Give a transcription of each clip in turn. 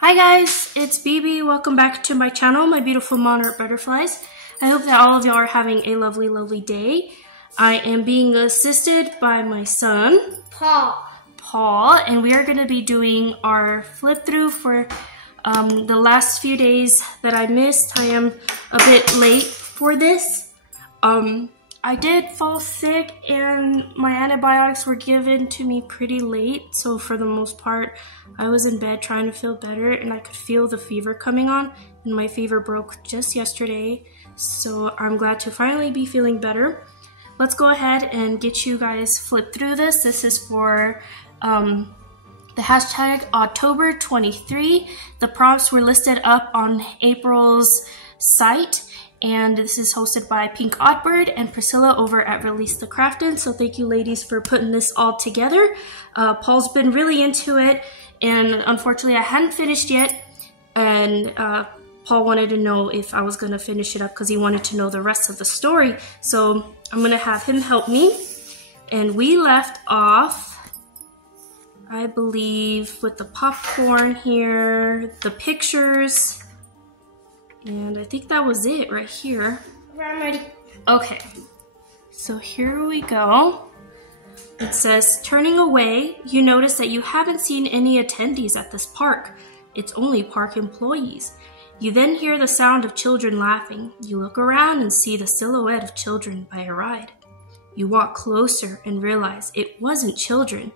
Hi guys, it's BB. Welcome back to my channel, my beautiful monarch butterflies. I hope that all of y'all are having a lovely, lovely day. I am being assisted by my son, Paul, and we are going to be doing our flip through for the last few days that I missed. I am a bit late for this. I did fall sick and my antibiotics were given to me pretty late, so for the most part I was in bed trying to feel better, and I could feel the fever coming on, and my fever broke just yesterday, so I'm glad to finally be feeling better. Let's go ahead and get you guys flipped through this. This is for the hashtag October 23. The prompts were listed up on April's site, and this is hosted by Pink Oddbird and Priscilla over at Release the Craftin'. So thank you ladies for putting this all together. Paul's been really into it, and unfortunately I hadn't finished yet, and Paul wanted to know if I was going to finish it up because he wanted to know the rest of the story. So I'm going to have him help me. And we left off, I believe, with the popcorn here, the pictures, and I think that was it right here. I'm ready. Okay, so here we go. It says, turning away, you notice that you haven't seen any attendees at this park. It's only park employees. You then hear the sound of children laughing. You look around and see the silhouette of children by a ride. You walk closer and realize it wasn't children.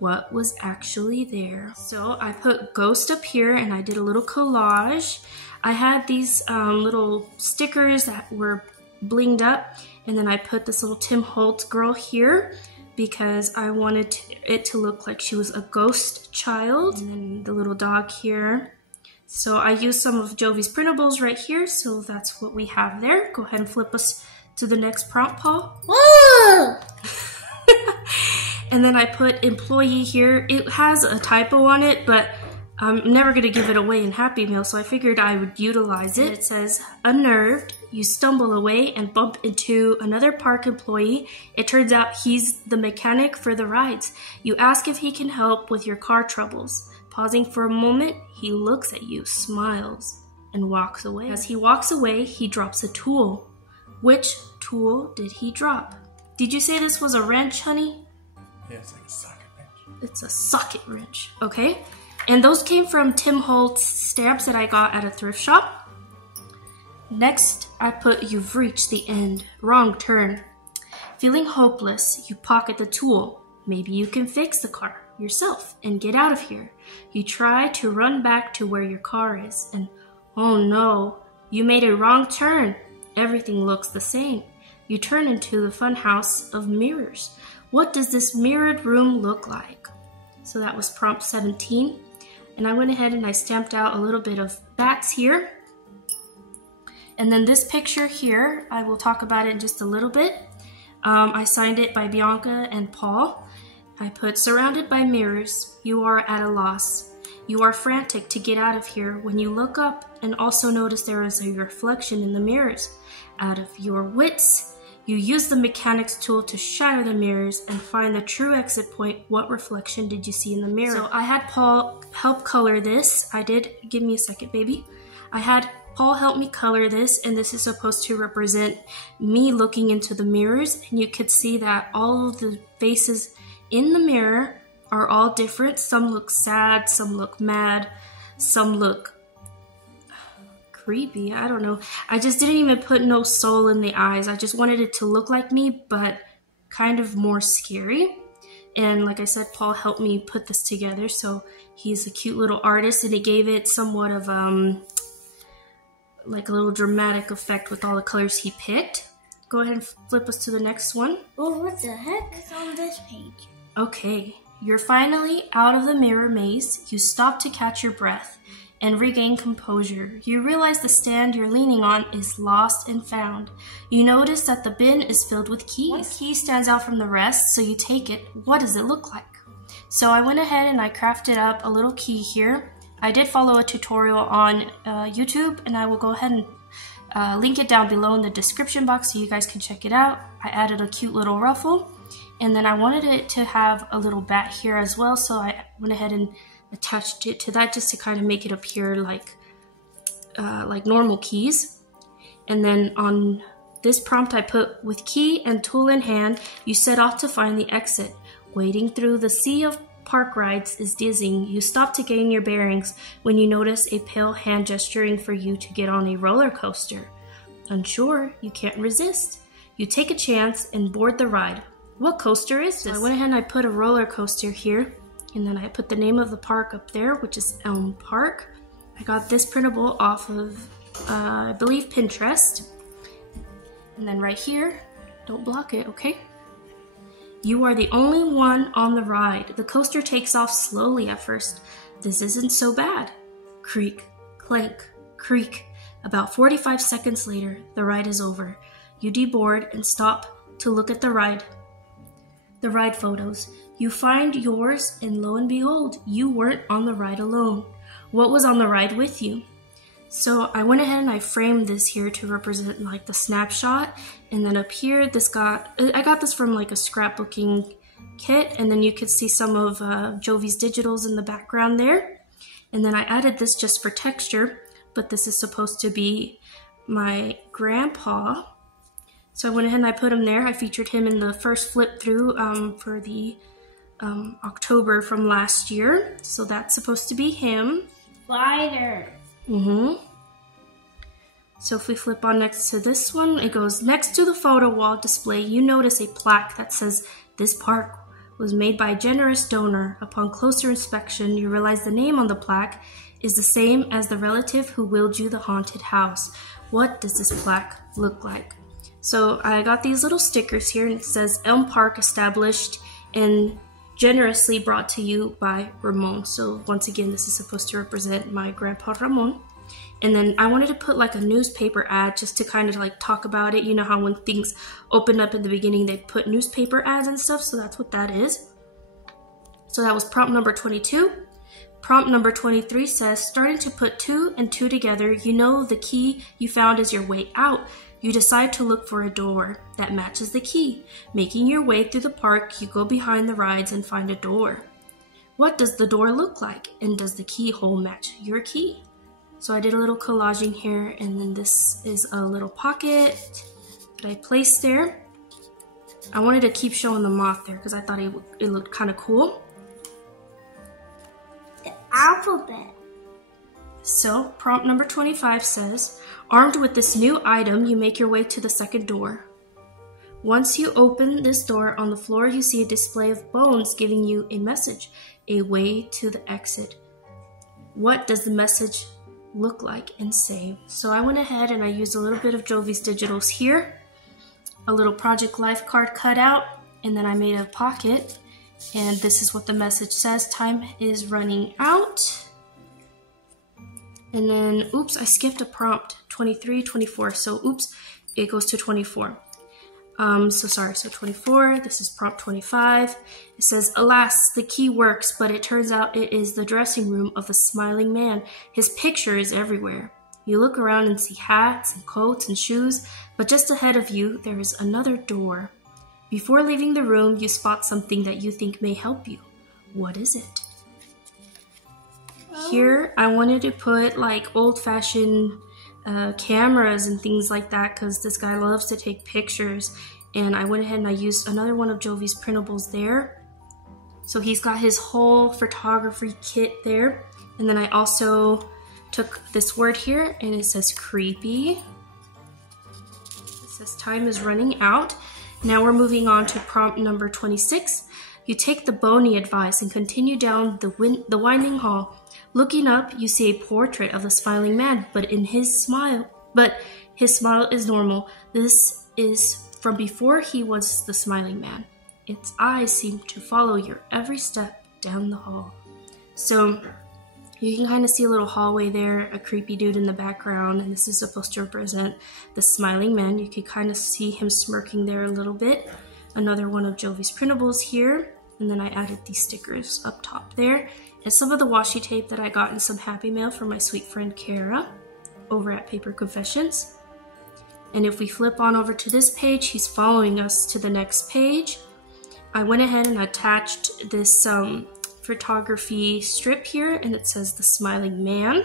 What was actually there? So I put ghost up here and I did a little collage. I had these little stickers that were blinged up, and then I put this little Tim Holtz girl here because I wanted it to look like she was a ghost child, and then the little dog here. So I used some of Jovi's Printables right here, so that's what we have there. Go ahead and flip us to the next prompt, Paul. Whoa! And then I put employee here. It has a typo on it, but I'm never going to give it away in Happy Meal, so I figured I would utilize it. It says, unnerved, you stumble away and bump into another park employee. It turns out he's the mechanic for the rides. You ask if he can help with your car troubles. Pausing for a moment, he looks at you, smiles, and walks away. As he walks away, he drops a tool. Which tool did he drop? Did you say this was a wrench, honey? Yeah, it's like a socket wrench. It's a socket wrench, okay? And those came from Tim Holtz stamps that I got at a thrift shop. Next, I put you've reached the end. Wrong turn. Feeling hopeless, you pocket the tool. Maybe you can fix the car yourself and get out of here. You try to run back to where your car is, and oh no, you made a wrong turn. Everything looks the same. You turn into the fun house of mirrors. What does this mirrored room look like? So that was prompt 17. And I went ahead and I stamped out a little bit of bats here. And then this picture here, I will talk about it in just a little bit. I signed it by Bianca and Paul. I put, surrounded by mirrors, you are at a loss. You are frantic to get out of here when you look up and also notice there is a reflection in the mirrors. Out of your wits, you use the mechanics tool to shatter the mirrors and find the true exit point. What reflection did you see in the mirror? So I had Paul help color this. Give me a second, baby. I had Paul help me color this, and this is supposed to represent me looking into the mirrors, and you could see that all of the faces in the mirror are all different. Some look sad, some look mad, some look creepy. I don't know. I just didn't even put no soul in the eyes. I just wanted it to look like me, but kind of more scary. And like I said, Paul helped me put this together. So he's a cute little artist, and it gave it somewhat of like a little dramatic effect with all the colors he picked. Go ahead and flip us to the next one. Well, what the heck is on this page? Okay, you're finally out of the mirror maze. You stop to catch your breath and regain composure. You realize the stand you're leaning on is lost and found. You notice that the bin is filled with keys. One key stands out from the rest, so you take it. What does it look like? So I went ahead and I crafted up a little key here. I did follow a tutorial on YouTube, and I will go ahead and link it down below in the description box so you guys can check it out. I added a cute little ruffle, and then I wanted it to have a little bat here as well, so I went ahead and attached it to that just to kind of make it appear like normal keys. And then on this prompt I put, with key and tool in hand, you set off to find the exit. Wading through the sea of park rides is dizzying. You stop to gain your bearings when you notice a pale hand gesturing for you to get on a roller coaster. Unsure, you can't resist. You take a chance and board the ride. What coaster is this? So I went ahead and I put a roller coaster here, and then I put the name of the park up there, which is Elm Park. I got this printable off of, I believe, Pinterest. And then right here, don't block it, okay? You are the only one on the ride. The coaster takes off slowly at first. This isn't so bad. Creak, clank, creak. About 45 seconds later, the ride is over. You deboard and stop to look at the ride photos. You find yours, and lo and behold, you weren't on the ride alone. What was on the ride with you? So I went ahead and I framed this here to represent like the snapshot, and then up here I got this from like a scrapbooking kit, and then you could see some of Jovi's digitals in the background there. And then I added this just for texture, but this is supposed to be my grandpa. So I went ahead and I put him there. I featured him in the first flip through for the October from last year. So that's supposed to be him. Spider. So if we flip on next to this one, it goes, next to the photo wall display, you notice a plaque that says, "This park was made by a generous donor. Upon closer inspection, you realize the name on the plaque is the same as the relative who willed you the haunted house. What does this plaque look like?" So I got these little stickers here, and it says Elm Park established and generously brought to you by Ramon. So once again, this is supposed to represent my grandpa Ramon. And then I wanted to put like a newspaper ad just to kind of like talk about it. You know how when things open up in the beginning, they put newspaper ads and stuff. So that's what that is. So that was prompt number 22. Prompt number 23 says, starting to put 2 and 2 together, you know the key you found is your way out. You decide to look for a door that matches the key. Making your way through the park, you go behind the rides and find a door. What does the door look like? And does the keyhole match your key? So I did a little collaging here, and then this is a little pocket that I placed there. I wanted to keep showing the moth there because I thought it looked kind of cool. The alphabet. So prompt number 25 says, armed with this new item, you make your way to the second door. Once you open this door, on the floor you see a display of bones giving you a message, a way to the exit. What does the message look like and say? So I went ahead and I used a little bit of Jovi's digitals here, a little Project Life card cut out, and then I made a pocket, and this is what the message says: time is running out. And then, oops, I skipped a prompt, 23, 24. So, oops, it goes to 24. So 24, this is prompt 25. It says, alas, the key works, but it turns out it is the dressing room of the smiling man. His picture is everywhere. You look around and see hats and coats and shoes, but just ahead of you, there is another door. Before leaving the room, you spot something that you think may help you. What is it? Here, I wanted to put like old-fashioned cameras and things like that because this guy loves to take pictures, and I went ahead and I used another one of Jovi's printables there. So he's got his whole photography kit there, and then I also took this word here, and it says creepy. It says time is running out. Now we're moving on to prompt number 26. You take the bony advice and continue down the winding hall. Looking up, you see a portrait of the smiling man, but his smile is normal. This is from before he was the smiling man. Its eyes seem to follow your every step down the hall. So you can kind of see a little hallway there, a creepy dude in the background, and this is supposed to represent the smiling man. You can kind of see him smirking there a little bit. Another one of Jovi's printables here, and then I added these stickers up top there. And some of the washi tape that I got in some Happy Mail from my sweet friend Kara over at Paper Confessions. And if we flip on over to this page, he's following us to the next page. I went ahead and attached this photography strip here, and it says the smiling man.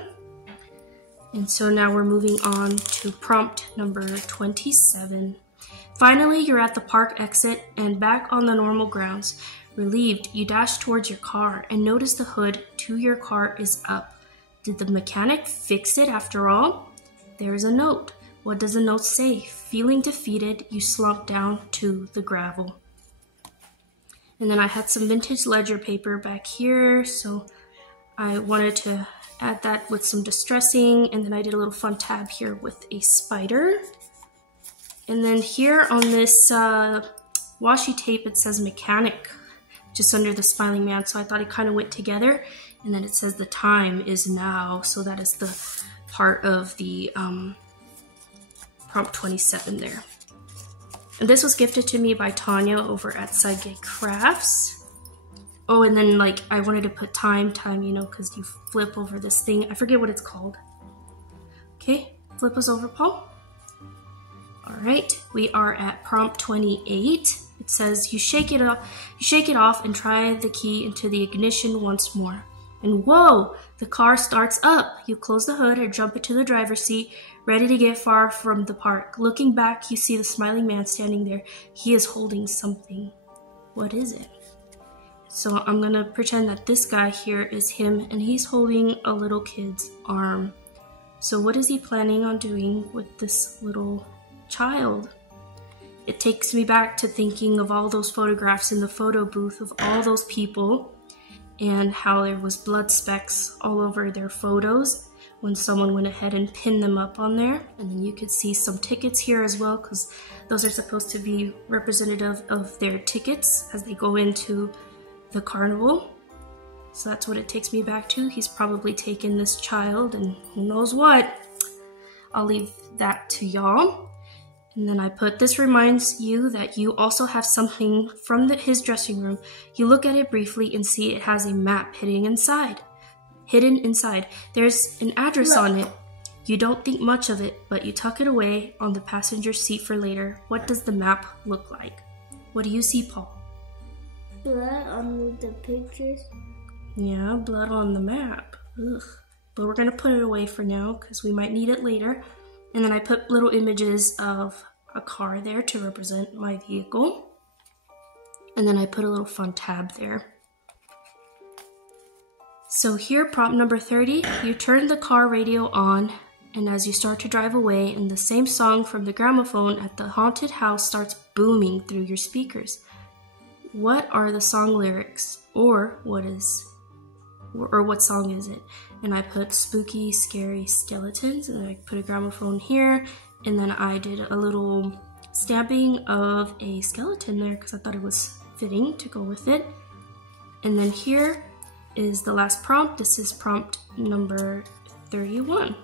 And so now we're moving on to prompt number 27. Finally, you're at the park exit and back on the normal grounds. Relieved, you dash towards your car and notice the hood to your car is up. Did the mechanic fix it after all? There is a note. What does the note say? Feeling defeated, you slump down to the gravel. And then I had some vintage ledger paper back here, so I wanted to add that with some distressing, and then I did a little fun tab here with a spider. And then here on this washi tape, it says mechanic, just under the smiling man, so I thought it kind of went together. And then it says the time is now, so that is the part of the prompt 27 there. And this was gifted to me by Tanya over at Sidegate Crafts. Oh, and then like I wanted to put time, you know, because you flip over this thing. I forget what it's called. Okay, flip us over, Paul. All right, we are at prompt 28. It says you shake it off and try the key into the ignition once more. And whoa, the car starts up. You close the hood and jump into the driver's seat, ready to get far from the park. Looking back, you see the smiling man standing there. He is holding something. What is it? So I'm gonna pretend that this guy here is him and he's holding a little kid's arm. So what is he planning on doing with this little child? It takes me back to thinking of all those photographs in the photo booth of all those people and how there was blood specks all over their photos when someone went ahead and pinned them up on there. And then you could see some tickets here as well, because those are supposed to be representative of their tickets as they go into the carnival. So that's what it takes me back to. He's probably taken this child and who knows what. I'll leave that to y'all. And then I put, this reminds you that you also have something from his dressing room. You look at it briefly and see it has a map hidden inside. There's an address on it. You don't think much of it, but you tuck it away on the passenger seat for later. What does the map look like? What do you see, Paul? Blood on the pictures. Yeah, blood on the map. Ugh. But we're gonna put it away for now because we might need it later. And then I put little images of a car there to represent my vehicle. And then I put a little fun tab there. So here, prompt number 30, you turn the car radio on, and as you start to drive away, and the same song from the gramophone at the haunted house starts booming through your speakers. What are the song lyrics, or what song is it? And I put spooky, scary skeletons, and I put a gramophone here, and then I did a little stamping of a skeleton there because I thought it was fitting to go with it. And then here is the last prompt. This is prompt number 31. It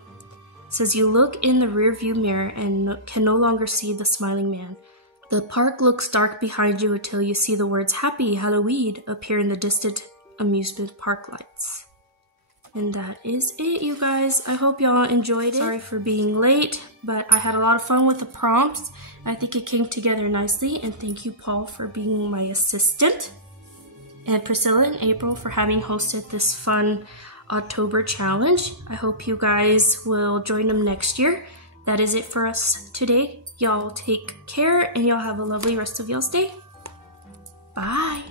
says you look in the rear view mirror and can no longer see the smiling man. The park looks dark behind you until you see the words Happy Halloween appear in the distant amusement park lights. And that is it, you guys. I hope y'all enjoyed it. Sorry for being late, but I had a lot of fun with the prompts. I think it came together nicely, and thank you, Paul, for being my assistant, and Priscilla and April for having hosted this fun October challenge. I hope you guys will join them next year. That is it for us today. Y'all take care, and y'all have a lovely rest of y'all's day. Bye.